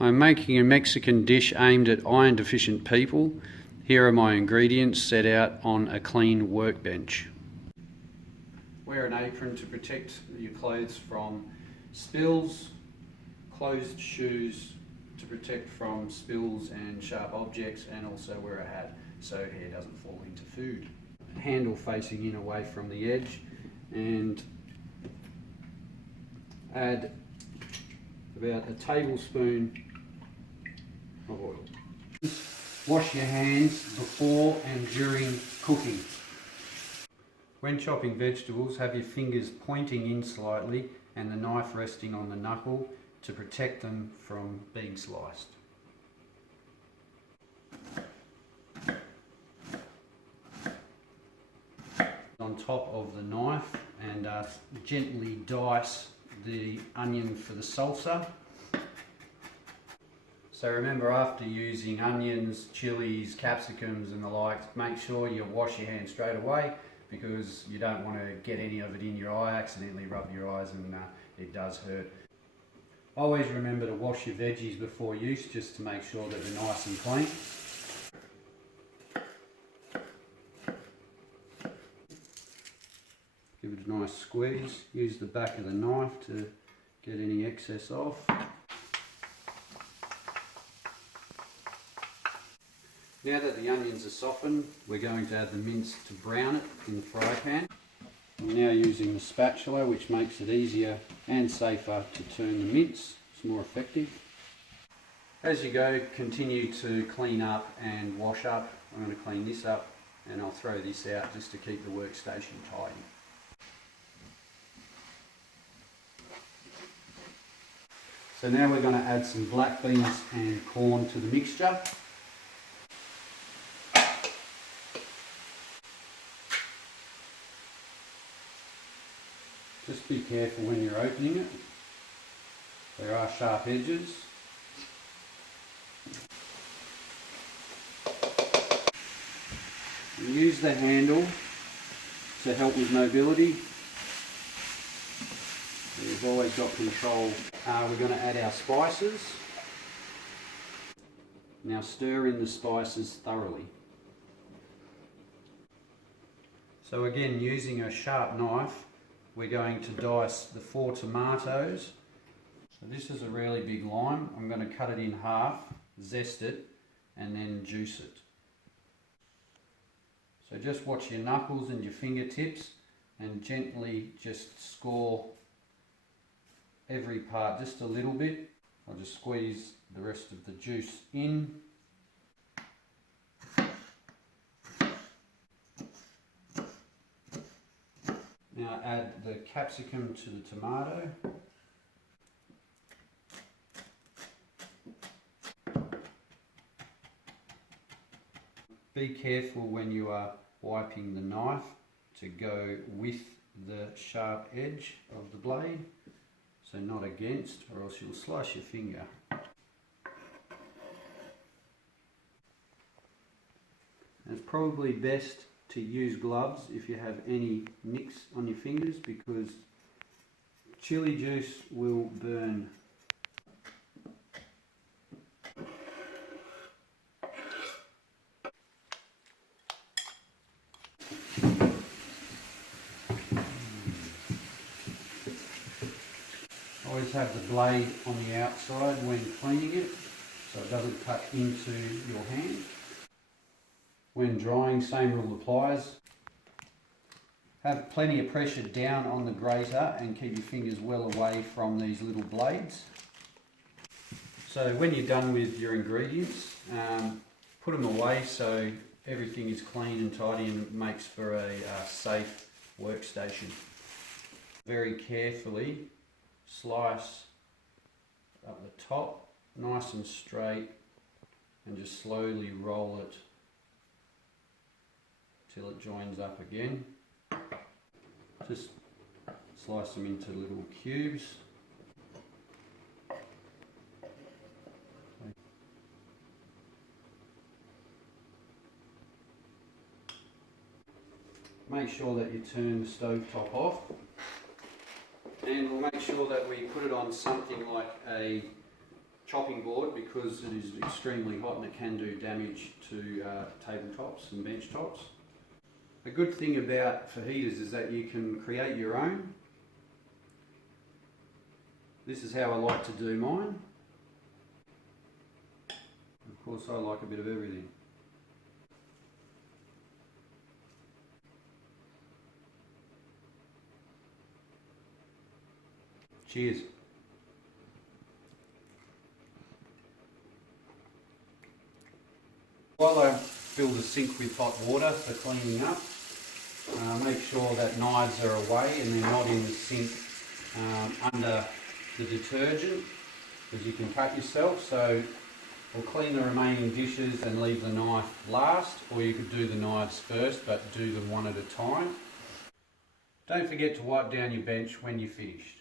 I'm making a Mexican dish aimed at iron deficient people. Here are my ingredients set out on a clean workbench. Wear an apron to protect your clothes from spills, closed shoes to protect from spills and sharp objects, and also wear a hat so hair doesn't fall into food. Handle facing in away from the edge, and add about a tablespoon of oil. Wash your hands before and during cooking. When chopping vegetables, have your fingers pointing in slightly and the knife resting on the knuckle to protect them from being sliced. On top of the knife, and gently dice the onion for the salsa. So remember, after using onions, chilies, capsicums and the like, make sure you wash your hands straight away, because you don't want to get any of it in your eye, accidentally rub your eyes, and it does hurt. Always remember to wash your veggies before use, just to make sure that they're nice and clean. Give it a nice squeeze. Use the back of the knife to get any excess off. Now that the onions are softened, we're going to add the mince to brown it in the fry pan. I'm now using the spatula, which makes it easier and safer to turn the mince. It's more effective. As you go, continue to clean up and wash up. I'm going to clean this up and I'll throw this out just to keep the workstation tidy. So now we're going to add some black beans and corn to the mixture. Just be careful when you're opening it. There are sharp edges. Use the handle to help with mobility. You've always got control. We're going to add our spices. Now stir in the spices thoroughly. So again, using a sharp knife, we're going to dice the 4 tomatoes. So this is a really big lime. I'm going to cut it in half, zest it, and then juice it. So just watch your knuckles and your fingertips and gently just score every part just a little bit. I'll just squeeze the rest of the juice in. Now add the capsicum to the tomato. Be careful when you are wiping the knife to go with the sharp edge of the blade, so not against, or else you'll slice your finger. And it's probably best to use gloves if you have any nicks on your fingers, because chili juice will burn. Always have the blade on the outside when cleaning it, so it doesn't cut into your hand. When drying, same rule applies. Have plenty of pressure down on the grater and keep your fingers well away from these little blades. So when you're done with your ingredients, put them away so everything is clean and tidy and it makes for a safe workstation. Very carefully slice up the top, nice and straight, and just slowly roll it till it joins up again. Just slice them into little cubes. Make sure that you turn the stove top off, and we'll make sure that we put it on something like a chopping board because it is extremely hot and it can do damage to tabletops and bench tops. A good thing about fajitas is that you can create your own. This is how I like to do mine. Of course, I like a bit of everything. Cheers. While I fill the sink with hot water for cleaning up, make sure that knives are away and they're not in the sink under the detergent, because you can cut yourself. So we'll clean the remaining dishes and leave the knife last, or you could do the knives first but do them one at a time. Don't forget to wipe down your bench when you're finished.